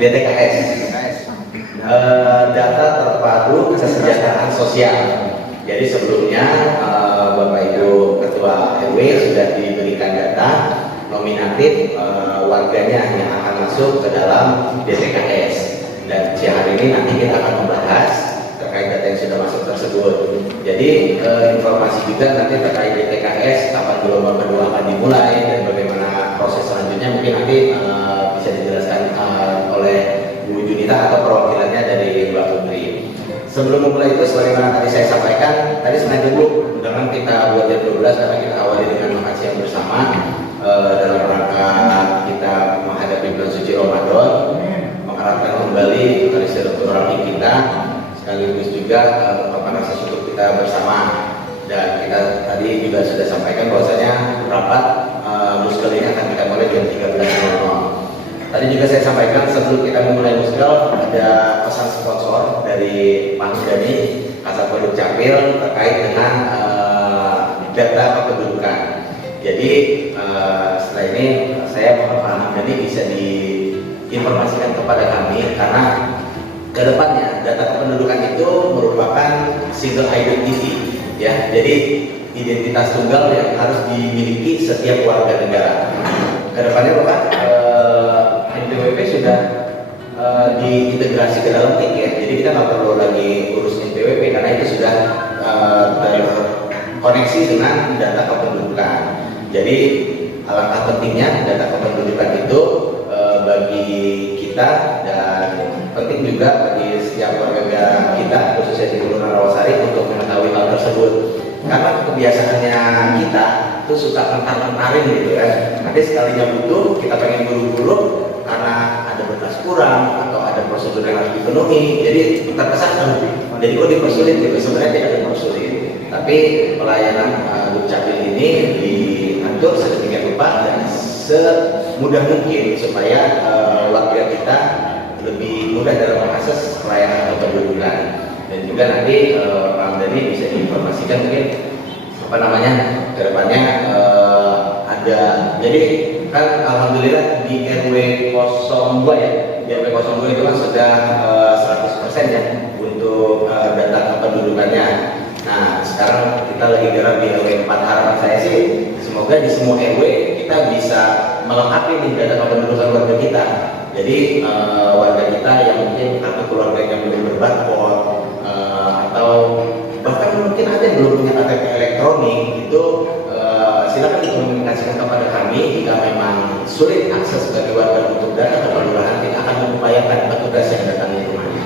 DTKS, data terpadu kesejahteraan sosial. Jadi sebelumnya Bapak Ibu Ketua RW sudah diberikan data nominatif warganya yang akan masuk ke dalam DTKS. Dan siang hari ini nanti kita akan membahas terkait data yang sudah masuk tersebut. Jadi informasi juga nanti terkait DTKS, kapan gelombang kedua akan dimulai dan bagaimana proses selanjutnya mungkin nanti bisa dijelaskan oleh Bu Junita atau perwakilannya dari Mbak Putri. Sebelum memulai itu, sebagaimana tadi saya sampaikan, tadi sengaja dulu undangan kita buat jam 12 karena kita awali dengan makan siang bersama dalam rangka kita menghadapi bulan suci Ramadan, mengharapkan kembali tali silaturahmi kita, sekaligus juga ungkapan rasa syukur kita bersama. Dan kita tadi juga sudah sampaikan bahwasanya rapat muskil ini akan kita mulai jam 13.00. Tadi juga saya sampaikan sebelum kita memulai muskil ada pesan sponsor dari Pak Dani Kasat Capil terkait dengan data kependudukan. Jadi setelah ini saya mohon Pak Dani bisa diinformasikan kepada kami karena kedepannya data kependudukan itu merupakan single identity, ya. Jadi identitas tunggal yang harus dimiliki setiap warga negara. Kedepannya Bapak NPWP sudah diintegrasi ke dalam TIK, ya. Jadi kita nggak perlu lagi urus NPWP karena itu sudah terkoneksi dengan data kependudukan. Jadi alangkah pentingnya data kependudukan itu bagi kita dan penting juga bagi setiap warga kita khususnya di Kelurahan Rawasari untuk mengetahui hal tersebut. Karena kebiasaannya kita tuh suka mentar-mentarin gitu kan. Nanti sekalinya butuh kita pengen buru-buru karena ada berkas kurang atau ada prosedur yang harus dipenuhi. Jadi terkesan jadi kok dipersulit gitu. Sebenarnya tidak dipersulit. Tapi pelayanan Dukcapil ini diatur sedemikian rupa dan semudah mungkin supaya warga kita lebih mudah dalam mengakses pelayanan kependudukan. Dan juga nanti Pak Dani bisa diinformasikan mungkin apa namanya ke depannya ada. Jadi kan alhamdulillah di RW 02 ya, di RW 02 itu kan sudah 100% ya untuk data kependudukannya. Nah sekarang kita lagi garap di RW 4. Harapan saya sih semoga di semua RW kita bisa melengkapi nih data kependudukan warga kita. Jadi warga kita yang mungkin kartu keluarga yang belum berbarcode atau bahkan mungkin ada yang belum punya KTP elektronik itu silakan dikomunikasikan kepada kami. Jika memang sulit akses sebagai warga untuk data kependudukan, kita akan mengupayakan petugas yang datang di rumahnya.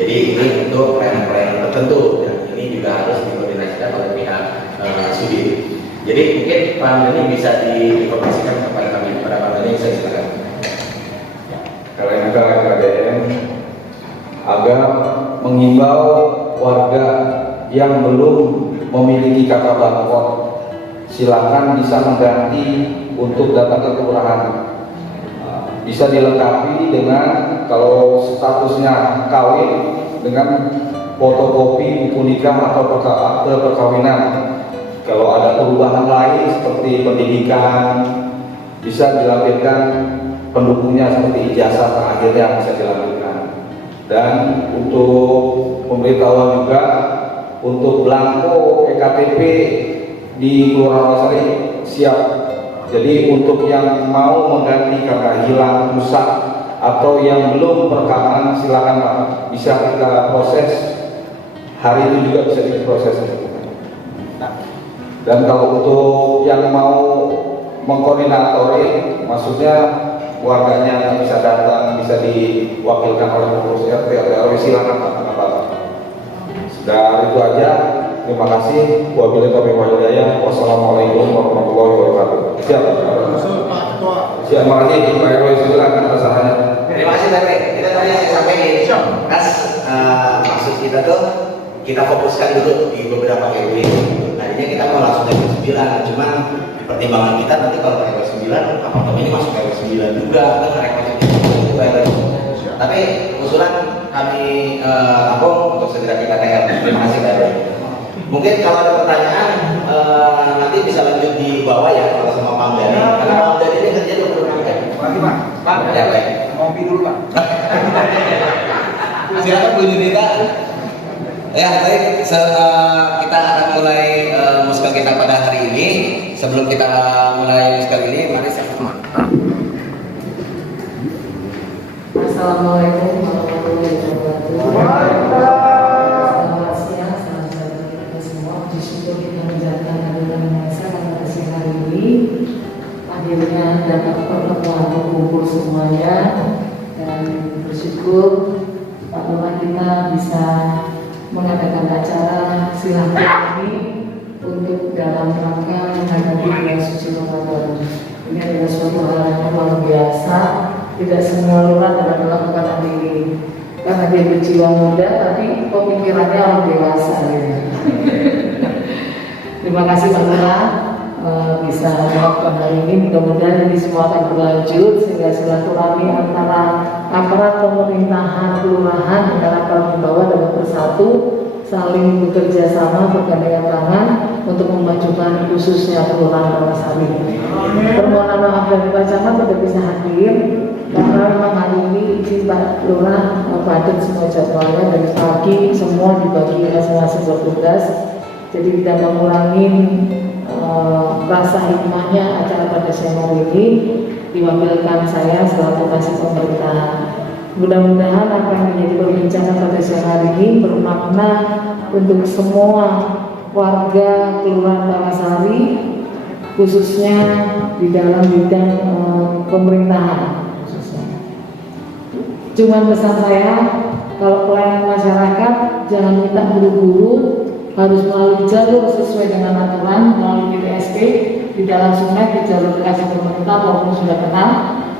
Jadi ini untuk pelayanan-pelayanan tertentu dan ini juga harus dikoordinasikan oleh pihak Sudin. Jadi mungkin Pak Dani bisa diinformasikan kepada kami. Pada Pak Dani saya silakan. Kalian KDM agar mengimbau warga yang belum memiliki KK barcode silakan bisa mengganti untuk data kelurahan. Bisa dilengkapi dengan kalau statusnya kawin dengan fotokopi buku nikah atau akte perkawinan. Kalau ada perubahan lain seperti pendidikan bisa dilampirkan pendukungnya seperti ijazah terakhirnya bisa dilampirkan. Dan untuk pemberitahuan juga untuk belangko ektp di Kelurahan Rawasari siap. Jadi untuk yang mau mengganti karena hilang, rusak atau yang belum perekaman silakan Pak, bisa kita proses hari itu juga bisa diproses. Dan kalau untuk yang mau mengkoordinatori, maksudnya warganya bisa datang, bisa diwakilkan oleh pengurus RT atau RW, silakan Pak. Sudah itu aja. Terima kasih. Wabillahi taufiq wal hidayah. Wassalamualaikum warahmatullahi wabarakatuh. Siap. Siap. Terima kasih Pak RW, silakan atas sarannya. Terima kasih Pak RW. Kita tadi saya sampaikan, Kas, maksud kita tuh kita fokuskan dulu di beberapa RW. Tadinya kita mau langsung ke 9, cuman pertimbangan kita nanti kalau ke RW 9, apartemen ini masuk ke RW 9 juga, kan rekomendasi juga RW. Tapi usulan kami tampung untuk segera kita TR. Terima kasih Pak RW. Mungkin kalau ada pertanyaan nanti bisa lanjut di bawah ya kalau sama Pak Dani. Karena Pak Dani ini kerja 24 jam. Lagi Pak. Pak, ada apa ya? Ngopi dulu Pak. Silakan Bu Junita. Ya, baik. Kita akan mulai muskal kita pada hari ini. Sebelum kita mulai muskal ini, mari saya mantap. Assalamualaikum warahmatullahi wabarakatuh. Selamat siang, selamat pagi kita semua. Bersyukur kita menjalankan hadiran biasa pada siang hari ini. Akhirnya dapat pertemuan berkumpul semuanya dan bersyukur Pak Lurah kita bisa mengadakan acara silaturahmi untuk dalam rangka menghadapi bulan suci Ramadan. Ini adalah suatu hal yang luar biasa. Tidak semua lurah dapat melakukan hal ini karena dia berjiwa muda tapi pemikirannya orang dewasa ya. Terima kasih Pak Lurah bisa melakukan hal ini. Mudah-mudahan ini semua akan berlanjut sehingga silaturahmi antara aparat pemerintahan kelurahan dengan aparat di bawah dapat bersatu, saling bekerja sama, bergandengan tangan untuk memajukan khususnya kelurahan Rawasari. Permohonan maaf dari Pak Camat tidak bisa hadir karena memang hari ini izin Pak Lurah padat semua jadwalnya dari pagi semua dibagi masing-masing bertugas, jadi tidak mengurangi rasa hikmahnya acara pada siang hari ini diwakilkan saya selaku kasih pemerintah. Mudah-mudahan apa yang menjadi perbincangan pada siang hari ini bermakna untuk semua warga Kelurahan Rawasari, khususnya di dalam bidang pemerintahan. Cuman pesan saya, kalau pelayanan masyarakat jangan minta buru-buru, harus melalui jalur sesuai dengan aturan, melalui PTSP di dalam sungai, di jalur kasih pemerintah walaupun sudah kenal,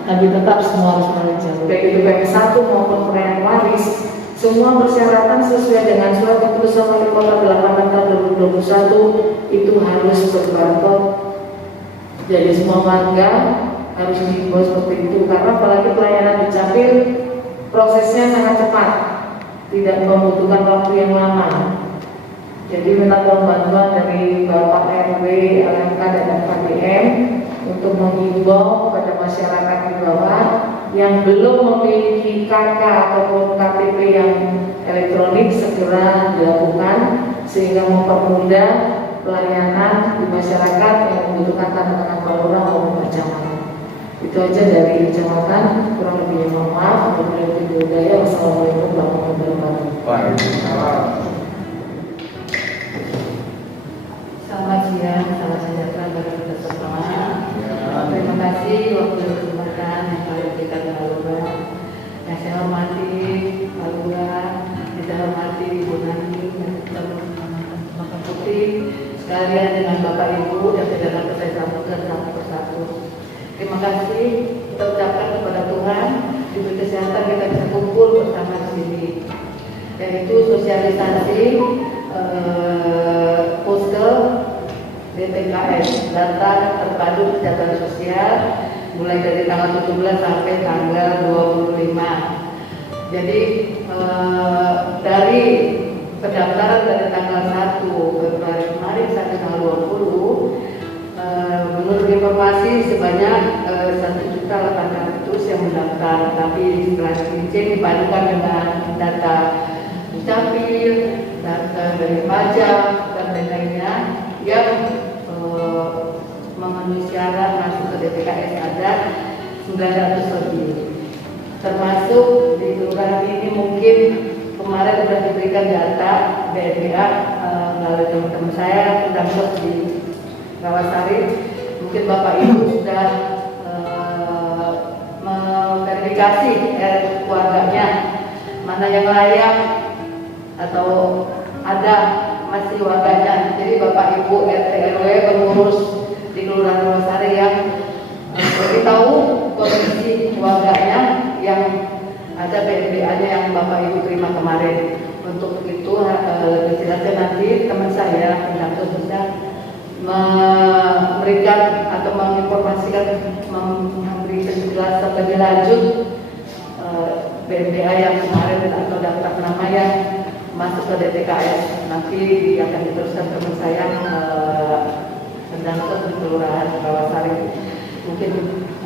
tapi tetap semua harus melalui jalur. Baik itu PM1 maupun perayaan waris, semua persyaratan sesuai dengan surat keputusan Wali Kota 8 tahun 2021 itu harus berbarcode. Jadi semua warga harus dihimbau seperti itu karena apalagi pelayanan di Capil prosesnya sangat cepat, tidak membutuhkan waktu yang lama. Jadi minta bantuan dari Bapak RW, LMK dan FKDM untuk menghimbau kepada masyarakat di bawah yang belum memiliki KK ataupun KTP yang elektronik segera dilakukan sehingga mempermudah pelayanan di masyarakat yang membutuhkan tanda tangan Pak Lurah maupun Pak Camat. Itu aja dari kecamatan, kurang lebihnya mohon maaf. Wassalamualaikum warahmatullahi wabarakatuh. Selamat siang, salam sejahtera bagi kita semua. Terima kasih waktu dan kesempatan yang telah diberikan Pak Lurah. Yang saya hormati Pak Lurah, yang saya hormati Ibu Nani, dan Bapak Putri, sekalian dengan Bapak Ibu yang tidak dapat saya sambutkan satu persatu. Terima kasih kita ucapkan kepada Tuhan diberi kesehatan kita bisa kumpul bersama di sini, yaitu sosialisasi poster DTKS data terpadu kesehatan sosial mulai dari tanggal 17 sampai tanggal 25. Jadi dari pendaftaran dari tanggal 1 Februari kemarin sampai tanggal 20 menurut informasi sebanyak 1.800.000 yang mendaftar, tapi setelah dicek dipadukan dengan data Dukcapil, data dari pajak dan lain-lainnya yang memenuhi syarat masuk ke DTKS ada 900 lebih. Termasuk di kelurahan ini mungkin kemarin sudah diberikan data BNPA melalui teman-teman saya tentang di Rawasari. Mungkin Bapak Ibu sudah memverifikasi keluarganya mana yang layak atau ada masih warganya. Jadi Bapak Ibu RT RW pengurus di Kelurahan Rawasari yang beritahu kondisi warganya yang ada BNPA-nya yang Bapak Ibu terima kemarin. Untuk itu lebih jelasnya nanti teman saya Pendaktor bisa memberikan atau menginformasikan, memberi penjelasan lebih lanjut BNPA yang kemarin atau daftar nama yang masuk ke DTKS. Nanti akan diteruskan teman saya Pendaktor di Kelurahan Rawasari. Mungkin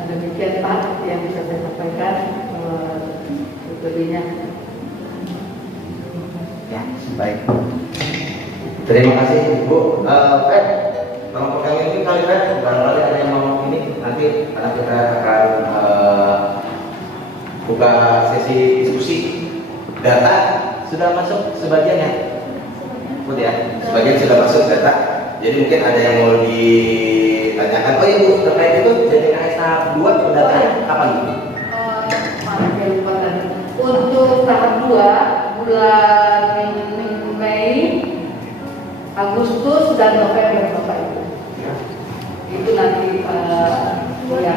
demikian Pak yang bisa saya sampaikan lebihnya. Baik. Terima kasih Ibu. Fred, tolong pegang ini kali Fred. Barangkali ada yang mau ini nanti karena kita akan buka sesi diskusi. Data sudah masuk sebagian ya? Putih ya? Sebagian sudah masuk data. Jadi mungkin ada yang mau ditanyakan. Oh iya Bu, terkait itu jadi tahap 2 pendatanya kapan? Maaf ya lupa tadi. Untuk tahap 2 bulan Mei, Agustus dan November Bapak Ibu. Itu nanti ya.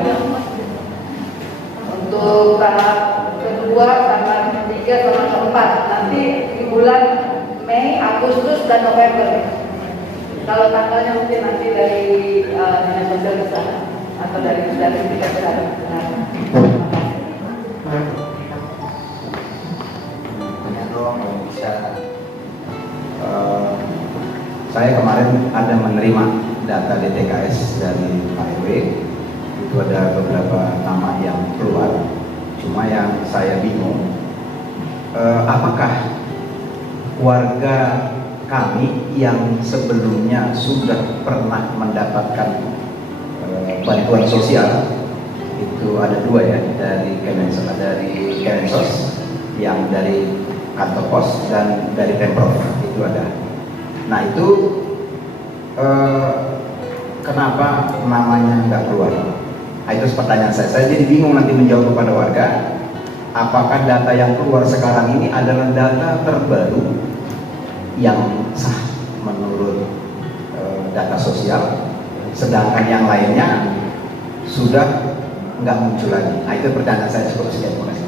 Untuk tahap kedua tanggal 3 sama 4 nanti di bulan Mei, Agustus dan November. Kalau tanggalnya mungkin nanti dari dinas sosial ke sana atau dari tiga ke sana. Tanya dong kalau bisa. Saya kemarin ada menerima data DTKS dari Pak RW. Itu ada beberapa nama yang keluar. Cuma yang saya bingung, apakah warga kami yang sebelumnya sudah pernah mendapatkan bantuan sosial, itu ada 2 ya, dari Kemensos, yang dari kantor pos dan dari Pemprov itu ada. Nah itu kenapa namanya nggak keluar? Nah, itu pertanyaan saya. Saya jadi bingung nanti menjawab kepada warga. Apakah data yang keluar sekarang ini adalah data terbaru yang sah menurut data sosial, sedangkan yang lainnya sudah nggak muncul lagi. Nah itu pertanyaan saya. Cukup sekian. Terima kasih.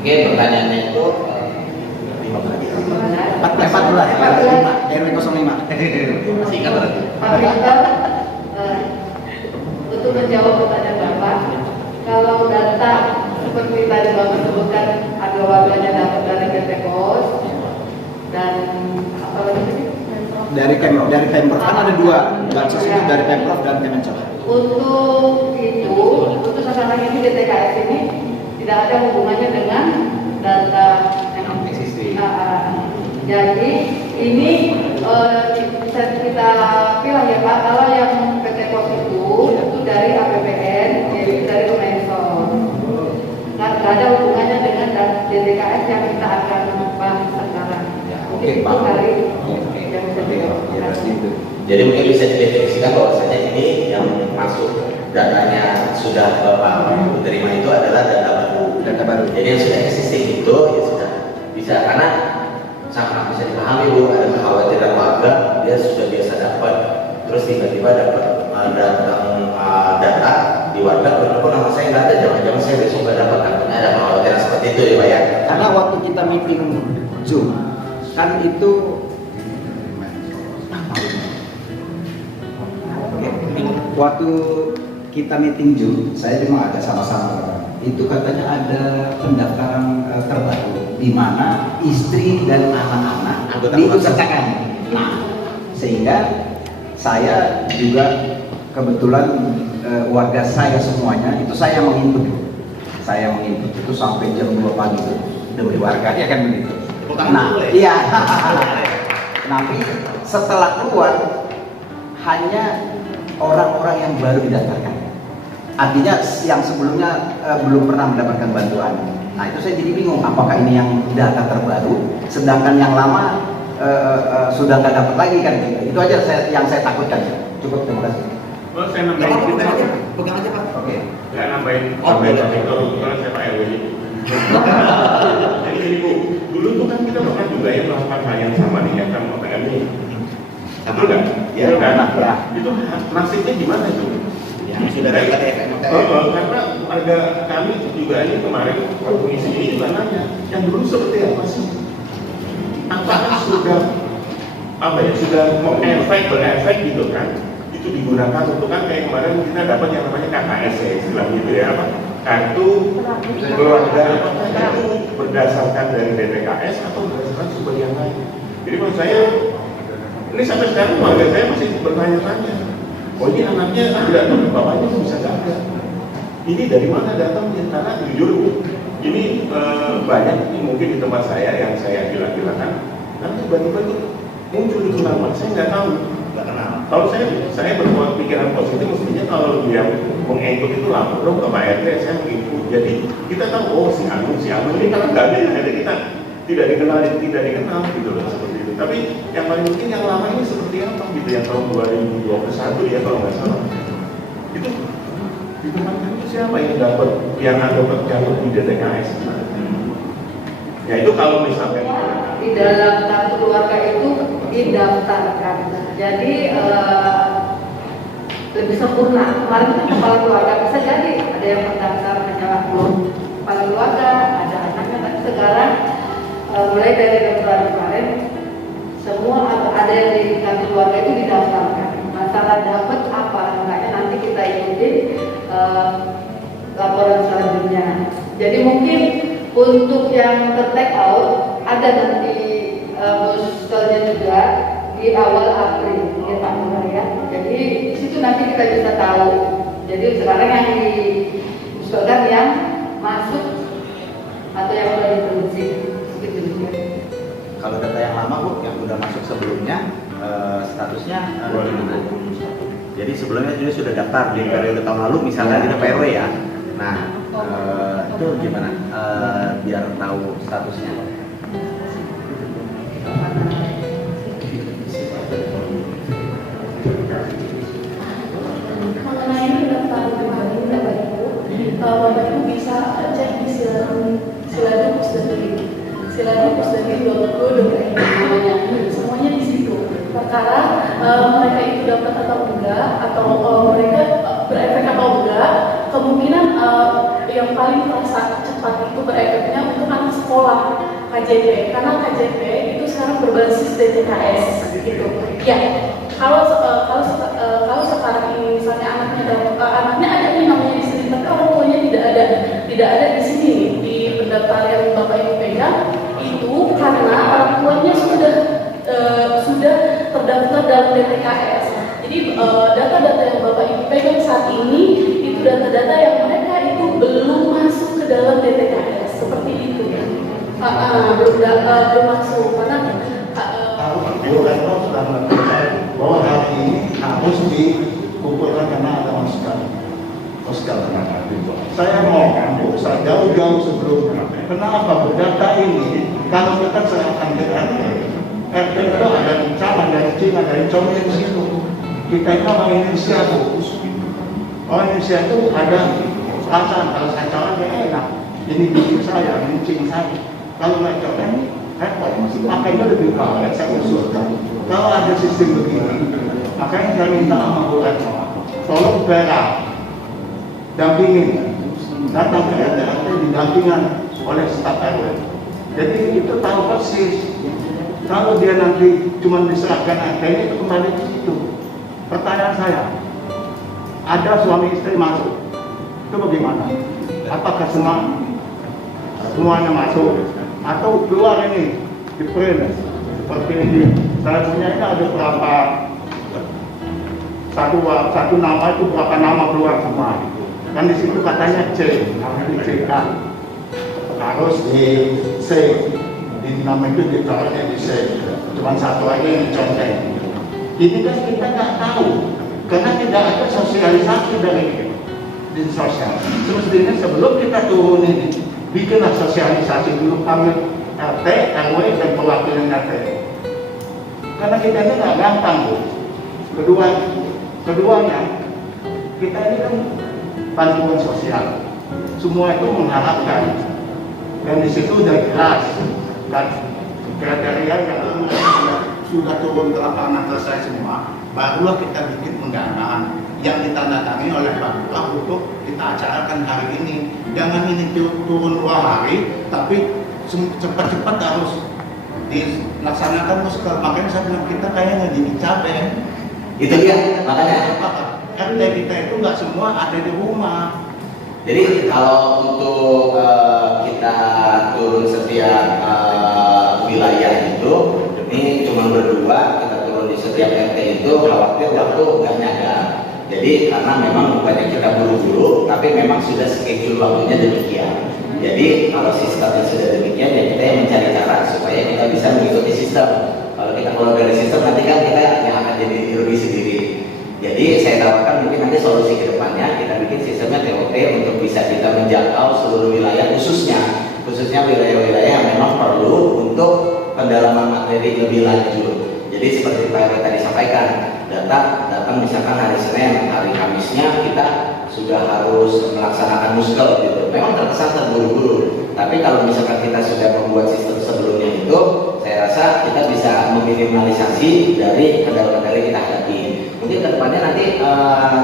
Mungkin pertanyaannya itu 14 RW 05. singkat berarti. Pak Victor, untuk menjawab pertanyaan Bapak, kalau data seperti tadi Bapak sebutkan ada warganya dapat dari PT Pos dan apa lagi? Dari Pemprov kan ada 2 bansos itu, dari Pemprov dan Kemensos. Untuk itu, untuk sekarang ini DTKS ini tidak ada hubungannya dengan data yang Existing. Jadi ini bisa kita pilih ya Pak, kalau yang PT Pos itu dari APBN, jadi dari Kemensos. Nggak ada hubungannya dengan DTKS yang kita akan bahas sekarang. Mungkin itu kali yang bisa dijawab. Jadi mungkin bisa didefinisikan bahwasanya ini yang masuk datanya sudah Bapak terima itu adalah data baru. Jadi yang sudah existing itu ya sudah bisa, karena sangat bisa dipahami Bu, ada kekhawatiran warga dia sudah biasa dapat, terus tiba-tiba dapat data di warga, kok nama saya nggak ada, jangan-jangan saya besok nggak dapat, ada kekhawatiran seperti itu ya Pak ya. Karena waktu kita meeting Zoom kan itu waktu kita meeting Zoom, saya cuma ada sama-sama. Itu katanya ada pendaftaran terbaru di mana istri dan anak-anak diikutsertakan. Nah, sehingga saya juga kebetulan warga saya semuanya itu saya menginput. Saya menginput itu sampai jam 2 pagi itu demi warga, ya kan begitu. Nah, iya. Tapi setelah keluar hanya orang-orang yang baru didaftarkan. Artinya yang sebelumnya belum pernah mendapatkan bantuan. Nah itu saya jadi bingung, apakah ini yang data terbaru, sedangkan yang lama sudah nggak dapat lagi kan? Itu aja yang saya takutkan. Cukup, terima kasih. Oh, saya nambahin Pegang aja Pak. Oke. saya nambahin Pak Victor, kebetulan saya Pak RW. Jadi gini Bu, dulu tuh kan kita pernah juga ya melakukan hal yang sama nih, yang sama dengan ini. Betul nggak? Ya, kan? ya. Itu nasibnya gimana itu? Yang sudah dapat FMK. Karena warga kami juga ini kemarin waktu ngisi ini juga nanya, yang dulu seperti apa sih? Apakah sudah berefek gitu kan? Itu digunakan untuk kan kayak kemarin kita dapat yang namanya KKS ya istilah gitu ya, apa? Kartu keluarga, apakah itu berdasarkan dari DTKS atau berdasarkan sumber yang lain? Jadi menurut saya ini sampai sekarang warga saya masih bertanya-tanya. Oh ini anaknya ada, tapi bapaknya kok bisa nggak ada? Ini dari mana datangnya? Karena jujur, ini banyak ini mungkin di tempat saya yang saya gila-gilakan, karena tiba-tiba itu muncul itu nama, saya nggak tahu, nggak kenal. Kalau saya berpikiran positif, mestinya kalau dia mengikut itu lapor dong ke Pak RT, saya mengikut. Jadi kita tahu, oh si Anu ini kan nggak ada kita tidak dikenal gitu loh, seperti itu. Tapi yang paling mungkin yang lama ini seperti apa gitu, yang tahun 2021 ya kalau nggak salah. Itu di tempat itu siapa yang dapat di DTKS? Ya itu kalau misalkan di dalam kartu keluarga itu didaftarkan. Jadi lebih sempurna. Kemarin kan kepala keluarga bisa jadi ada yang mendaftar hanya belum kepala keluarga, ada anaknya. Tapi sekarang mulai dari Februari kemarin semua ada yang di kartu keluarga itu didaftarkan. Masalah dapat apa enggaknya nanti kita ikutin laporan selanjutnya. Jadi mungkin untuk yang take out ada nanti boosternya juga di awal April ya Pak Lurah ya. Jadi di situ nanti kita bisa tahu. Jadi sekarang yang di boosterkan yang masuk atau yang sudah diproduksi segitu juga. Kalau data yang lama Bu, yang udah masuk sebelumnya statusnya 2021. jadi sebelumnya juga sudah daftar di periode tahun lalu misalnya kita PRW ya. Nah itu gimana biar tahu statusnya? Mengenai pendaftaran kemarin Bapak Ibu, Bapak Ibu bisa cek di Siladu Pusdagri.go.id semuanya di situ. Perkara mereka itu dapat atau enggak, atau mereka berefek atau enggak, kemungkinan yang paling terasa cepat itu berefeknya untuk anak sekolah KJP, karena KJP itu sekarang berbasis DTKS gitu. Ya, kalau sekarang ini misalnya anaknya ada nih namanya di sini, tapi orang tuanya tidak ada di sini di pendaftar yang Bapak Ibu pegang itu karena orang tuanya sudah terdaftar dalam DTKS. Jadi data-data yang Bapak Ibu pegang saat ini itu data-data yang mereka itu belum masuk ke dalam DTKS seperti itu. Belum masuk karena sudah mengatakan bahwa hari ini harus dikumpulkan karena ada Oscar. Saya mau saya jauh-jauh sebelumnya. Kenapa berdata ini? Kalau kita serahkan ke RT itu ada caman dari Cina, dari Chongqing di situ. Kita itu orang Indonesia Bu. Orang Indonesia itu ada perasaan kalau saya calonnya enak. Ini bikin saya, ini cing saya. Kalau nggak cocok, repot. Makanya lebih baik saya usulkan. Kalau ada sistem begini, makanya saya minta sama Bu Retno, tolong Vera dampingin, datang ke RT didampingan oleh staf RW. Jadi itu tahu persis. Kalau dia nanti cuma diserahkan RT itu kembali ke situ. Pertanyaan saya, ada suami istri masuk, itu bagaimana? Apakah semuanya masuk? Atau keluar ini di print seperti ini? Saya punya ini ada berapa? Satu nama itu berapa nama keluar semua? Kan di situ katanya C, harus di C kan? Harus di C. Di nama itu ditaruhnya di C. Cuma satu lagi yang dicontek. Ini kan kita nggak tahu, karena tidak ada sosialisasi dari din sosial. Semestinya sebelum kita turun ini, bikinlah sosialisasi dulu kami RT, RW dan perwakilan RT. Karena kita ini nggak gampang Bu. Keduanya, kita ini kan bantuan sosial. Semua itu mengharapkan, dan di situ udah jelas dan kriteria yang sudah turun ke lapangan selesai semua, barulah kita bikin undangan yang ditandatangani oleh Pak Lurah untuk kita acarakan hari ini. Jangan ini turun 2 hari, tapi cepat-cepat harus dilaksanakan. Makanya saya bilang kita kayaknya jadi capek. Itu dia makanya RT kita itu nggak semua ada di rumah. Jadi kalau untuk kita turun setiap wilayah itu, ini cuma berdua, kita turun di setiap RT itu khawatir waktu nggak nyadar. Jadi karena memang bukannya kita buru-buru, tapi memang sudah schedule waktunya demikian. Jadi kalau sistemnya sudah demikian, bisa mengikuti sistem. Kalau kita keluar dari sistem nanti kan kita yang akan jadi rugi sendiri. Jadi saya tawarkan mungkin nanti solusi ke depannya kita bikin sistemnya TOT untuk bisa kita menjangkau seluruh wilayah, khususnya wilayah-wilayah yang memang perlu untuk pendalaman materi lebih lanjut. Jadi seperti Pak RW tadi sampaikan, data datang misalkan hari Senin, hari Kamisnya kita sudah harus melaksanakan muskel gitu. Memang terkesan terburu-buru, tapi kalau misalkan kita sudah membuat sistem sebelumnya itu, saya rasa kita bisa meminimalisasi dari kendala-kendala yang kita hadapi. Mungkin kedepannya nanti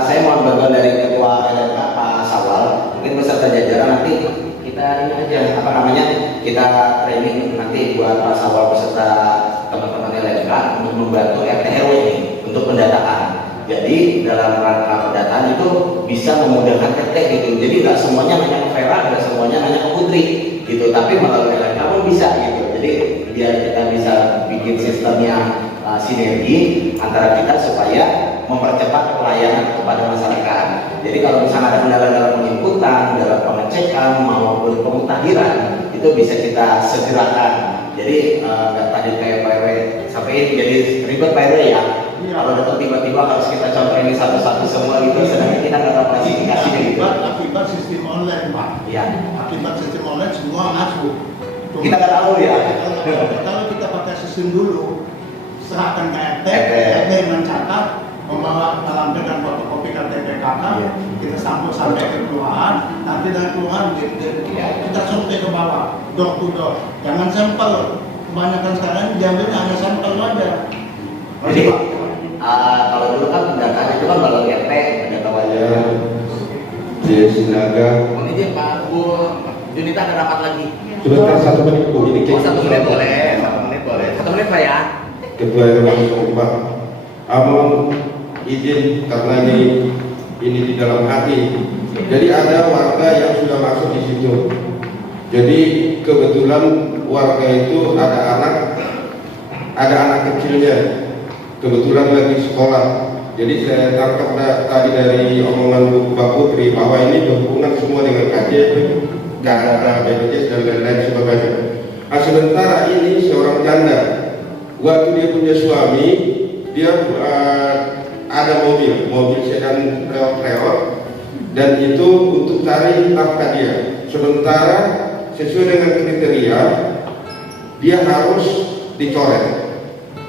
saya mohon bantuan dari Ketua LMK Pak Sawal, mungkin beserta jajaran nanti kita ini aja kita training nanti buat Pak Sawal beserta teman-teman LMK untuk membantu RT RW ini untuk pendataan. Jadi dalam rangka pendataan itu bisa memudahkan RT gitu. Jadi nggak semuanya nanya ke Vera, nggak semuanya nanya ke Putri gitu. Tapi melalui LMK pun bisa gitu. Jadi biar kita bisa bikin sistem yang sinergi antara kita supaya mempercepat pelayanan kepada masyarakat. Jadi kalau misalnya ada kendala dalam penginputan, dalam pengecekan maupun pemutakhiran, itu bisa kita segerakan. Jadi tadi kayak Pak RW sampaikan jadi ribet Pak RW ya. Kalau datang tiba-tiba harus kita contoh ini satu-satu semua gitu, sedangkan kita nggak tahu klasifikasinya gitu. Akibat sistem online Pak. Iya. Akibat sistem online semua masuk. Kita nggak tahu ya. Kalau kita pakai sistem dulu, serahkan ke RT, RT mencatat, membawa alamat dan fotokopi KTP kakak, kita sampai ke kelurahan, nanti dari kelurahan kita survei ke bawah, door to door, jangan sampel. Kebanyakan sekarang diambilnya hanya sampel aja. Jadi kalau dulu kan data itu kan balon RT, data wajah. Jadi Sinaga. Ini dia Pak Bu Junita ada rapat lagi. Sebentar 1 menit Bu, ini Oh 1 menit boleh, 1 menit boleh. 1 menit Pak ya. Ketua RW Pak, mohon izin karena ini di dalam hati. Jadi ada warga yang sudah masuk di situ. Jadi kebetulan warga itu ada anak kecilnya. Kebetulan lagi sekolah. Jadi saya tangkap tadi dari omongan Mbak Putri bahwa ini berhubungan semua dengan KJP, KHK, BPJS dan lain-lain sebagainya. Sementara ini seorang janda. Waktu dia punya suami, dia ada mobil sedan reot dan itu untuk tarif nafkah dia. Sementara sesuai dengan kriteria dia harus dicoret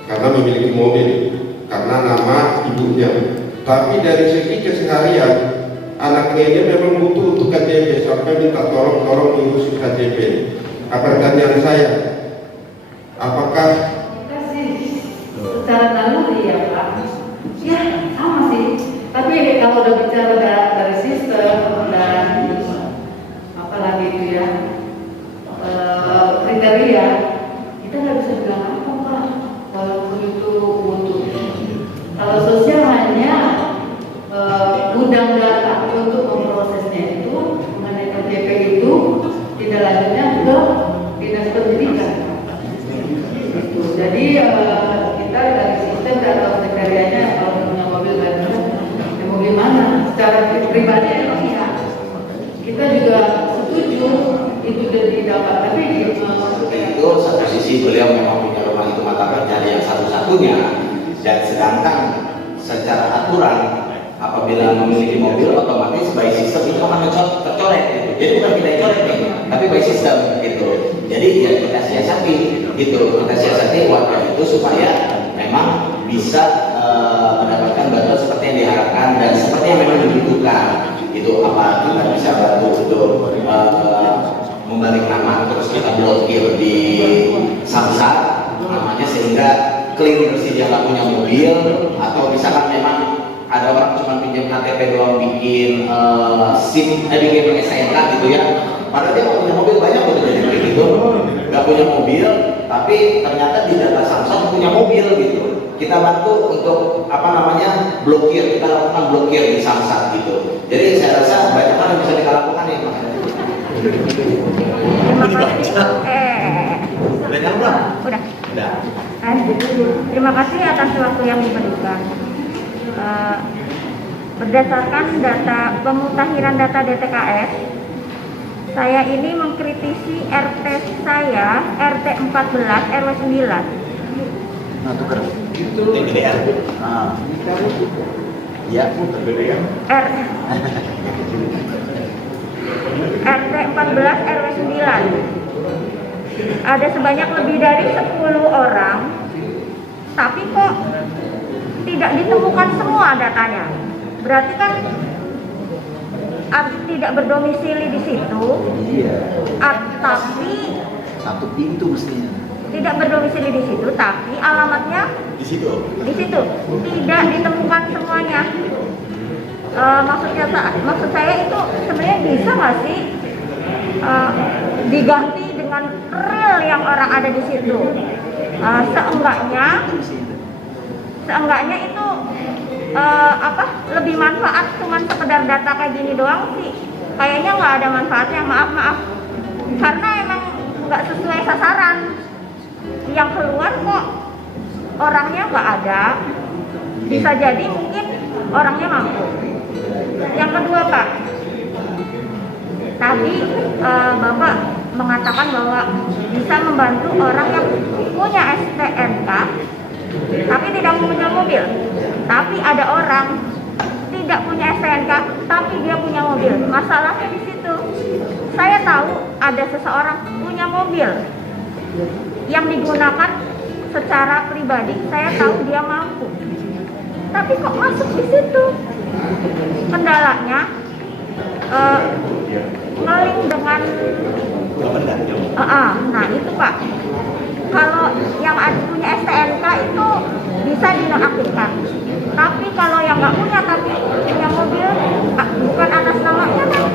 karena memiliki mobil, karena nama ibunya. Tapi dari segi keseharian anaknya dia memang butuh untuk KTP sampai minta tolong diurus KTP. Pertanyaan saya, apakah secara naluri ya Pak, ya sama sih. Tapi kalau udah bicara dari sistem dan apalagi itu ya kriteria, kita nggak bisa bilang apa Pak. Walaupun itu butuh. Kalau sosial hanya gudang data untuk memprosesnya itu mengenai KTP itu tidak lanjutnya ke dinas pendidikan. Jadi kita dari sistem atau kriterianya kalau punya mobil baru, ya mau gimana? Secara pribadi emang ya kita juga setuju itu jadi dapat, tapi itu satu sisi beliau memang punya rumah itu mata pencarian satu-satunya, dan sedangkan secara aturan apabila memiliki mobil otomatis by system itu akan tercolek gitu. Jadi bukan kita yang colek nih, tapi by system gitu. Jadi ya kita siasati gitu, kita siasati warga itu supaya memang bisa mendapatkan bantuan seperti yang diharapkan dan seperti yang memang dibutuhkan. Itu apa kita bisa bantu untuk membalik nama, terus kita blokir di Samsat namanya sehingga clean bersih, dia nggak punya mobil, atau misalkan memang ada orang cuma pinjam KTP doang bikin SIM, bikin SNK gitu ya. Padahal dia nggak punya mobil, banyak udah jadi kayak gitu, nggak punya mobil, tapi ternyata di data Samsung punya mobil gitu. Kita bantu untuk blokir, kita lakukan blokir di Samsat gitu. Jadi saya rasa banyak hal yang bisa kita lakukan ya. Terima kasih atas waktu yang diberikan. Berdasarkan data pemutahiran data DTKS Saya ini mengkritisi RT saya, RT 14 RW 9. Nah, tuker. Itu GDR. Ah. Ya, Berbeda ya? RT 14 RW 9. Ada sebanyak lebih dari 10 orang, tapi kok tidak ditemukan semua datanya. Berarti kan tidak berdomisili di situ. iya. Tapi Satu pintu mestinya. tidak berdomisili di situ, tapi alamatnya Di situ. di situ tidak ditemukan semuanya. Maksud saya itu sebenarnya bisa nggak sih diganti dengan real yang orang ada di situ? Seenggaknya itu lebih manfaat, cuman sekedar data kayak gini doang sih kayaknya nggak ada manfaatnya. Maaf karena emang nggak sesuai sasaran. Yang keluar kok orangnya nggak ada, bisa jadi mungkin orangnya mampu. Yang kedua Pak, tadi Bapak mengatakan bahwa bisa membantu orang yang punya STNK tapi tidak punya mobil. Tapi ada orang tidak punya STNK tapi dia punya mobil. Masalahnya di situ. Saya tahu ada seseorang punya mobil yang digunakan secara pribadi. Saya tahu dia mampu. Tapi kok masuk di situ? Kendalanya ngeling dengan nah itu Pak. Kalau yang punya STNK itu bisa dinonaktifkan. Tapi kalau yang nggak punya tapi punya mobil bukan atas namanya kan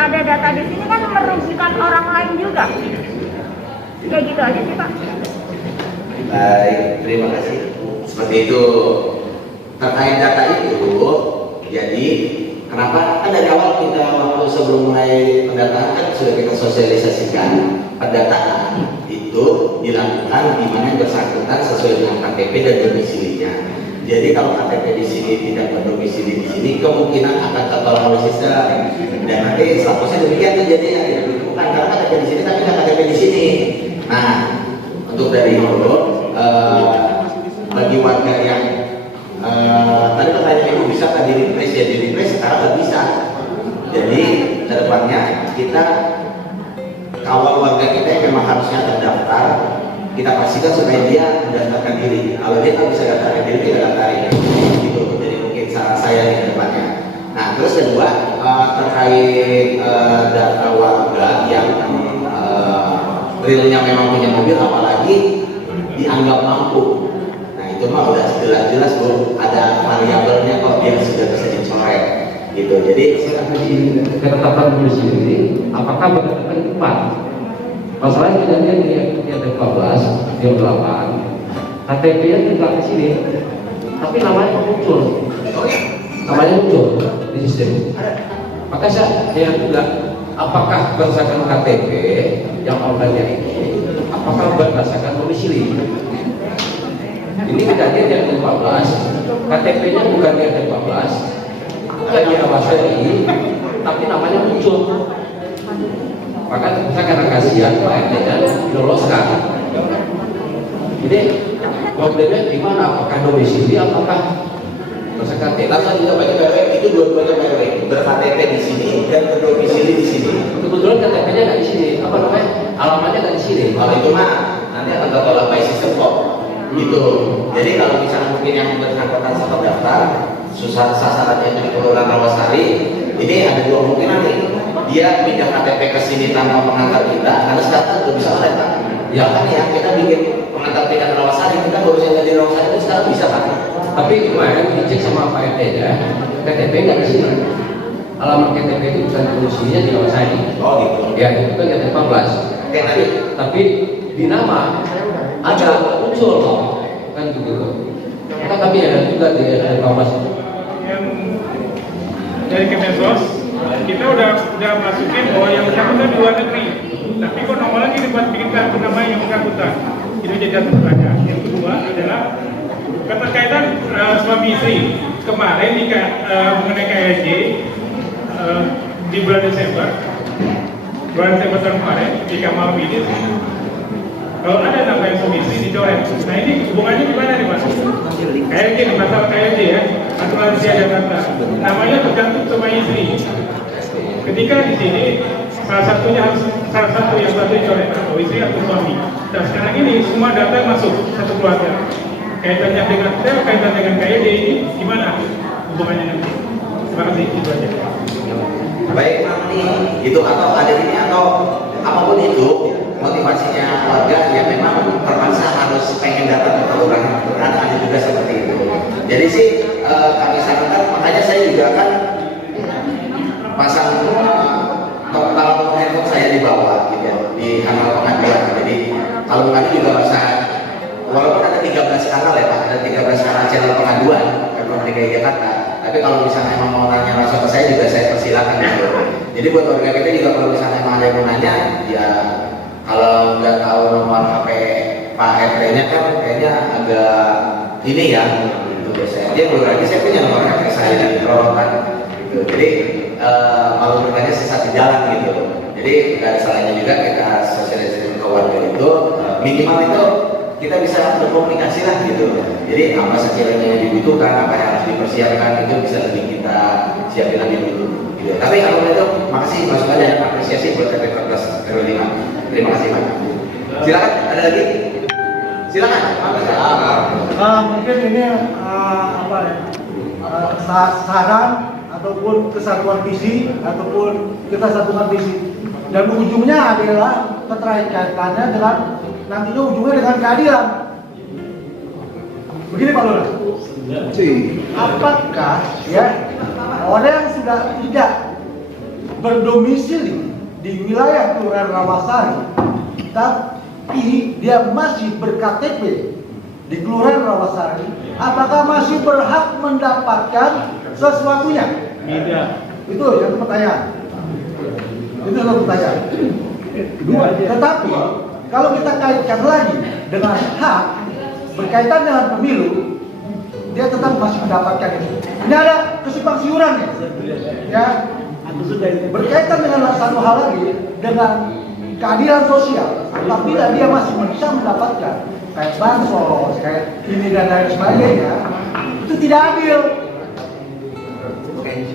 ada data di sini kan merugikan orang lain juga. Kayak gitu aja sih Pak. Baik, terima kasih. Seperti itu. Terkait data itu, jadi kenapa kan dari awal kita waktu sebelum mulai pendataan kan sudah kita sosialisasikan pendataan itu dilakukan di mana yang bersangkutan sesuai dengan KTP dan domisilinya. Jadi kalau KTP di sini tidak berdomisili di sini, kemungkinan akan tertolak oleh sistem. Dan nanti selanjutnya demikian terjadi ya, bukan karena KTP di sini tapi tidak KTP di sini. Nah, untuk dari itu bagi warga yang tadi pertanyaan Ibu bisa nggak di-refresh ya, di-refresh sekarang nggak bisa. Jadi kedepannya kita kawal warga kita yang memang harusnya terdaftar, kita pastikan supaya dia mendaftarkan diri. Kalau dia nggak bisa daftarkan diri, kita daftarin gitu. Jadi mungkin saran saya di kedepannya. Nah terus kedua terkait data warga yang realnya memang punya mobil, apalagi dianggap mampu. Nah itu mah udah jelas-jelas Bu, ada variabelnya kok dia sudah bisa dicoret gitu. Jadi Ketetapan domisili apakah berdasarkan tempat? Masalahnya kejadian di ada 14, dia 8, KTP-nya tidak di sini, tapi namanya muncul, di sistem. Maka saya juga, apakah berdasarkan KTP yang online ini, apakah berdasarkan domisili? Ini kejadian di ada 14, KTP-nya bukan di ada 14. Bukan di Rawasari, tapi namanya muncul. Maka saya karena kasihan Pak RT-nya diloloskan. Jadi problemnya di mana? Apakah domisili? Apakah berKTP? langsung juga pakai PW itu dua-duanya PW berKTP di sini dan berdomisili di sini. Kebetulan KTP-nya nggak di sini. Apa namanya? Alamatnya nggak di sini. Kalau itu mah nanti akan tertolak by sistem kok. Gitu. Jadi kalau misalnya mungkin yang bersangkutan sama daftar susah sasarannya itu di Kelurahan Rawasari, ini ada dua kemungkinan nih. Dia pindah KTP ke sini tanpa pengantar kita, karena sekarang udah bisa online Pak. Ya kan ya, kita bikin pengantar pindah ke Rawasari, kita harus yang dari Rawasari itu sekarang bisa Pak. Tapi kemarin dicek sama Pak RT ya, KTP nggak di sini. Alamat KTP itu bukan domisilinya di Rawasari. Oh gitu. Ya, itu kan KTP 14. Tapi di nama ada muncul kan gitu. Maka kami ada juga di RT 14 itu. Dari Kemensos kita udah masukin bahwa yang bersangkutan di luar negeri, tapi kok nomor lagi dibuat bikin kartu nama yang bersangkutan. Itu jadi satu pertanyaan. Yang kedua adalah keterkaitan suami istri kemarin mengenai KSJ di bulan Desember bulan September kemarin ketika malam ini kalau ada nama yang komisi dicoret. Nah ini hubungannya gimana nih Mas? Kayak gini, masalah kayak gini ya, aturan usia Jakarta. Namanya tergantung sama istri. Ketika di sini salah satu yang satu dicoret atau istri atau suami. Dan sekarang ini semua data masuk satu keluarga. Kaitannya dengan KID ini gimana hubungannya nanti? Terima kasih, itu aja. Baik nanti itu atau ada ini atau apapun itu motivasinya warga yang memang terpaksa harus pengen datang ke kelurahan ada juga seperti itu. Jadi sih kami sarankan, makanya saya juga kan pasang kalau handphone saya dibawa gitu ya, di kanal pengaduan. Jadi kalau kami juga bisa, walaupun ada 13 kanal ya Pak, ada 13 kanal channel pengaduan Pemprov DKI Jakarta. Tapi kalau misalnya emang mau nanya langsung ke saya juga saya persilakan gitu. Jadi buat warga kita juga kalau misalnya emang ada yang mau nanya, ya kalau nggak tahu nomor HP Pak RT-nya kan kayaknya agak ini ya, itu biasanya. Dia belum lagi saya punya nomor HP saya di perawatan gitu. Jadi malu bertanya sesat di jalan gitu. Jadi nggak ada salahnya juga kita sosialisasi ke warga itu minimal itu kita bisa berkomunikasi lah gitu. Jadi apa sekiranya yang dibutuhkan, apa yang harus dipersiapkan itu bisa lebih kita siapin lagi dulu. Gitu. Tapi kalau itu, makasih masukan dan apresiasi buat RT 14 RW 5. Terima kasih Pak. Silakan, ada lagi? Silakan. Mungkin ini saran ataupun kesatuan visi ataupun kita satukan visi. Dan ujungnya adalah keterkaitannya dengan nantinya ujungnya dengan keadilan. Begini Pak Lurah, apakah ya orang yang sudah tidak berdomisili di wilayah Kelurahan Rawasari tapi dia masih ber-KTP di Kelurahan Rawasari, apakah masih berhak mendapatkan sesuatunya? Tidak. Itu yang pertanyaan. Itu satu pertanyaan. Tetapi kalau kita kaitkan lagi dengan hak berkaitan dengan pemilu, dia tetap masih mendapatkan itu. Ini ada kesimpang siuran ya. Berkaitan dengan satu hal lagi dengan keadilan sosial, apabila dia masih bisa mendapatkan kayak bansos, kayak ini dan lain sebagainya, itu tidak adil.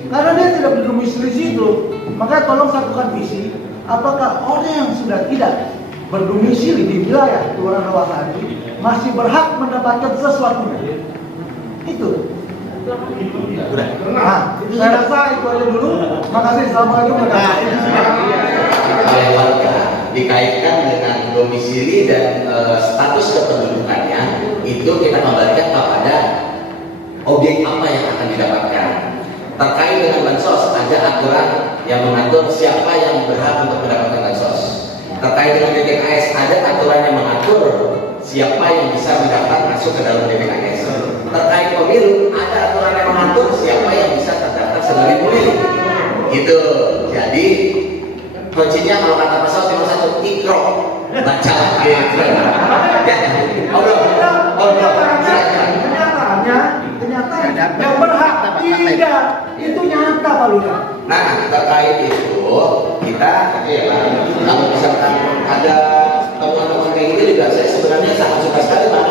Karena dia tidak berdomisili situ. Maka tolong satukan visi, apakah orang yang sudah tidak berdomisili di wilayah Kelurahan Rawasari masih berhak mendapatkan sesuatunya? Itu. Nah, saya rasa itu aja dulu. Makasih. Assalamualaikum warahmatullahi wabarakatuh. Oleh warga dikaitkan dengan domisili dan status kependudukannya, itu kita kembalikan kepada objek apa yang akan didapatkan. Terkait dengan bansos, ada aturan yang mengatur siapa yang berhak untuk mendapatkan bansos. Terkait dengan DPKS, ada aturan yang mengatur siapa yang bisa mendapat masuk ke dalam DPKS. Terkait pemilu, ada aturan yang mengatur siapa yang bisa terdaftar sebagai pemilih. Gitu. Jadi kuncinya kalau kata pasal cuma satu, ikro, baca gitu. Ya, Kenyataannya yang berhak tidak, itu nyata Pak Lurah. Nah, terkait itu kita kalau misalkan ada temuan-temuan kayak gitu juga saya sebenarnya sangat suka sekali Pak.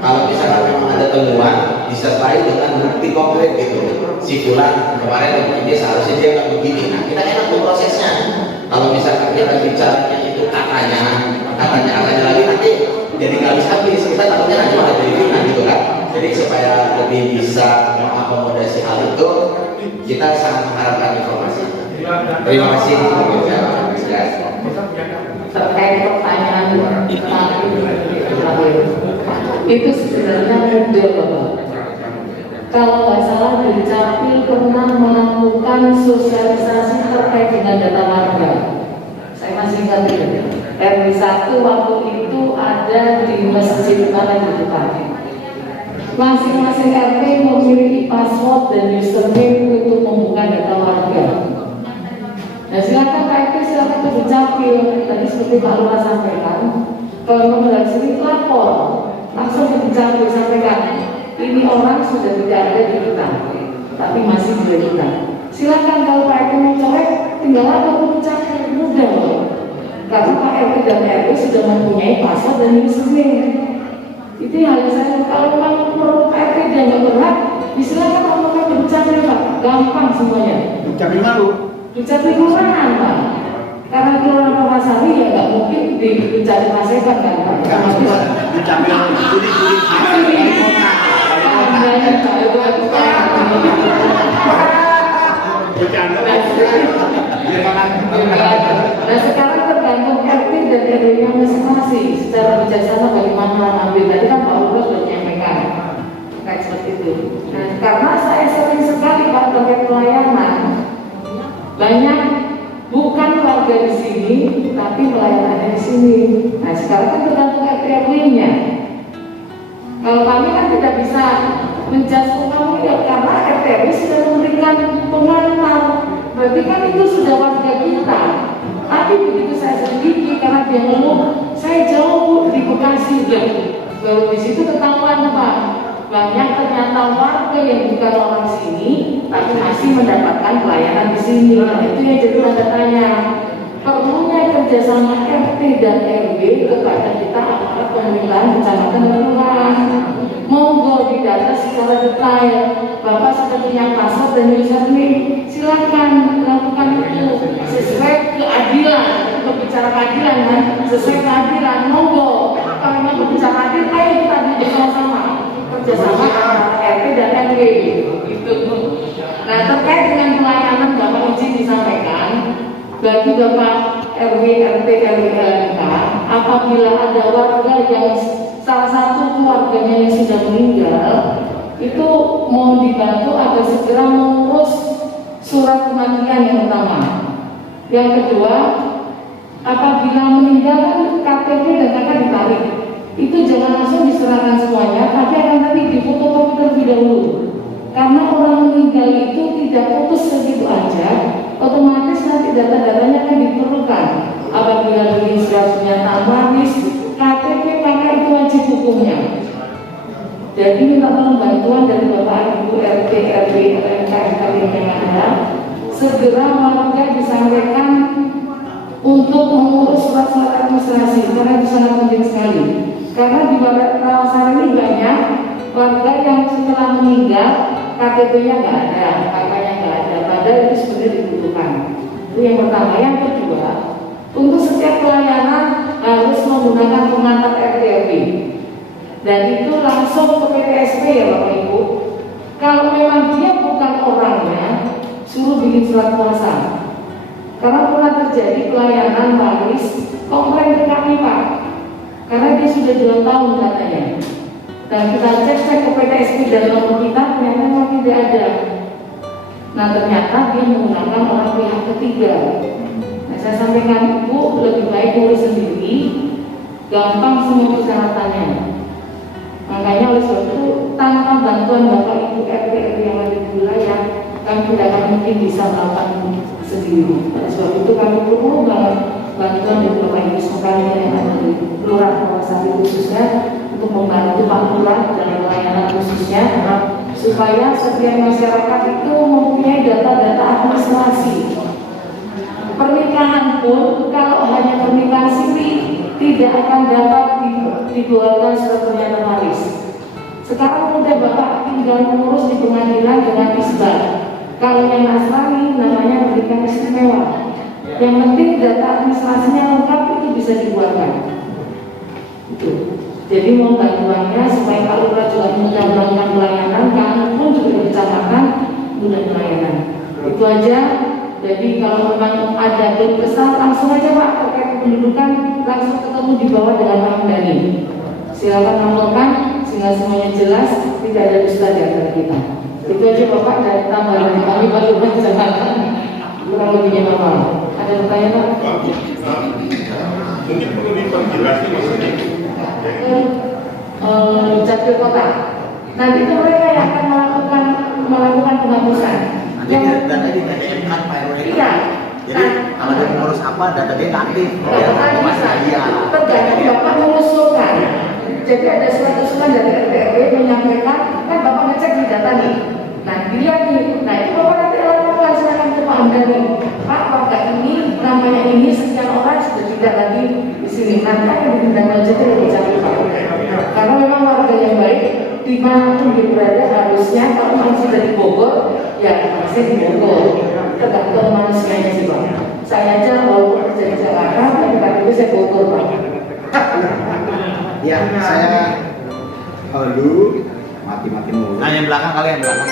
Kalau misalkan memang ada temuan disertai dengan bukti konkret gitu. Si fulan kemarin ini seharusnya dia nggak begini. Nah, kita enak prosesnya. Kalau misalkan kita bicaranya itu katanya lagi nanti jadi nggak habis. Kita takutnya nanti malah jadi fitnah gitu kan. Jadi supaya lebih bisa mengakomodasi hal itu, kita sangat mengharapkan informasi. Terima kasih. Terkait pertanyaan itu sebenarnya mudah Bapak. Kalau nggak salah dari Capil pernah melakukan sosialisasi terkait dengan data warga. Saya masih ingat itu. RW 1 waktu itu ada di masjid mana gitu Pak. Masing-masing RT memiliki password dan username untuk membuka data warga. Nah silakan RT silakan ke Capil. Tadi seperti Pak Lurah sampaikan, kalau memang sini lapor langsung ke Capil sampaikan. Ini orang sudah tidak ada di kita, tapi masih di kita. Silakan kalau Pak RT mau colek, tinggal lapor ke Capil, mudah loh. Karena Pak RT dan RW sudah mempunyai pasar dan username. Itu yang harus saya, kalau memang menurut Pak RT dia nggak berhak, disilakan melakukan dukcapil Pak, gampang semuanya. Dukcapil malu. Dukcapil kelurahan Pak. Karena kelurahan Permasari ya nggak mungkin di dukcapil Masekan kan Pak. Dukcapil Nah sekarang tergantung RT dan RW-nya masing-masing secara bijaksana bagaimana mengambil. Tadi kan Pak Ulus sudah menyampaikan kayak seperti itu. Nah karena saya sering sekali Pak terkait pelayanan, banyak bukan warga di sini tapi pelayanannya di sini. Nah sekarang kan tergantung RT RW-nya. Kalau kami kan tidak bisa menjudge kami karena RT RW sudah memberikan pengantar. Berarti kan itu sudah warga kita. Tapi begitu saya selidiki karena dia ngomong saya jauh di Bekasi baru di situ ketahuan Pak, banyak ternyata warga yang bukan orang sini tapi masih mendapatkan pelayanan di sini. Nah, itu yang jadi tanda tanya. Perlunya kerjasama RT dan RW kepada kita aparat pemerintahan kecamatan dan kelurahan. Monggo didata secara detail. Bapak sudah punya password dan username, silakan lakukan itu sesuai keadilan. Berbicara keadilan kan, sesuai keadilan. Monggo. Kalau memang berbicara adil, ayo kita adil bersama-sama. Kerjasama antara RT dan RW. Gitu. Nah terkait dengan pelayanan Bapak izin disampaikan. Bagi Bapak RW, RT, RWLK, apabila ada warga yang salah satu keluarganya yang sudah meninggal, itu mau dibantu agar segera mengurus surat kematian yang pertama. Yang kedua, apabila meninggal KTP dan KK ditarik, itu jangan langsung diserahkan semuanya, tapi akan nanti difotokopi terlebih dahulu. Karena orang meninggal itu tidak putus segitu aja, otomatis nanti data-datanya akan diperlukan. Apabila beli surat pernyataan waris, KTP KK itu wajib hukumnya. Jadi minta tolong bantuan dari Bapak Ibu RT, RW, RMK, yang ada, segera warga disampaikan untuk mengurus surat-surat administrasi karena itu sangat penting sekali. Karena di kawasan ini banyak warga yang setelah meninggal KTP-nya nggak ada, KK-nya nggak ada, padahal itu sebenarnya dibutuhkan. Itu yang pertama. Yang kedua, untuk setiap pelayanan harus menggunakan pengantar RT/RW, dan itu langsung ke PTSP ya Bapak Ibu. Kalau memang dia bukan orangnya, suruh bikin surat kuasa. Karena pernah terjadi pelayanan waris komplain ke kami Pak, karena dia sudah 2 tahun katanya. Dan kita cek ke PTSP dan nomor kita ternyata memang tidak ada. Nah ternyata dia menggunakan orang pihak ketiga. Nah saya sampaikan Ibu lebih baik urus sendiri, gampang semua persyaratannya. Makanya oleh sebab itu tanpa bantuan Bapak Ibu RT yang ada di wilayah, kami tidak akan mungkin bisa melakukan sendiri. Oleh sebab itu kami perlu banget bantuan dari Bapak Ibu sekalian yang ada di Kelurahan Permasari khususnya, untuk membantu Pak Lurah dalam pelayanan khususnya, supaya setiap masyarakat itu mempunyai data-data administrasi. Pernikahan pun kalau hanya pernikahan siri tidak akan dapat dikeluarkan surat pernyataan waris. Sekarang udah Bapak tinggal mengurus di pengadilan dengan isbat. Kalau yang Nasrani namanya pernikahan istimewa. Yang penting data administrasinya lengkap itu bisa dikeluarkan. Itu. Jadi mau bantuannya supaya Pak Lurah juga mudah melakukan pelayanan, kami pun juga di kecamatan mudah pelayanan. Itu aja. Jadi kalau memang ada keluh kesah langsung aja Pak terkait pendudukan, langsung ketemu di bawah dengan Pak Mendani. Silakan laporkan sehingga semuanya jelas, tidak ada dusta di antara kita. Itu aja Bapak dari tambahan dari kami Pak Lurah kecamatan. Kurang lebihnya Bapak. Ada pertanyaan Pak? Mungkin perlu diperjelas maksudnya. Dukcapil kota. Nanti itu mereka yang akan melakukan penghapusan. Nanti data di TDM kan Pak RW. Iya. Jadi kalau dia mengurus apa data dia aktif. Bapak bisa. Tergantung Bapak mengusulkan. Jadi ada surat usulan dari RT/RW menyampaikan, kan Bapak ngecek di data nih. Nah dia nih, nah itu Bapak nanti lakukan silakan ke Pak bangga nih, Pak warga ini namanya ini sekian orang sudah tidak lagi di sini. Nanti yang diundang aja tidak dicari Pak. Karena memang warga yang baik dimanapun dia berada harusnya kalau memang sudah di Bogor, ya masih di Bogor. Tergantung manusianya sih Pak. Saya aja walaupun kerja di Jakarta, tapi tadi itu saya Bogor Pak. Ya, saya kalau dulu mati-mati mulu. Nah, yang belakang kali yang belakang.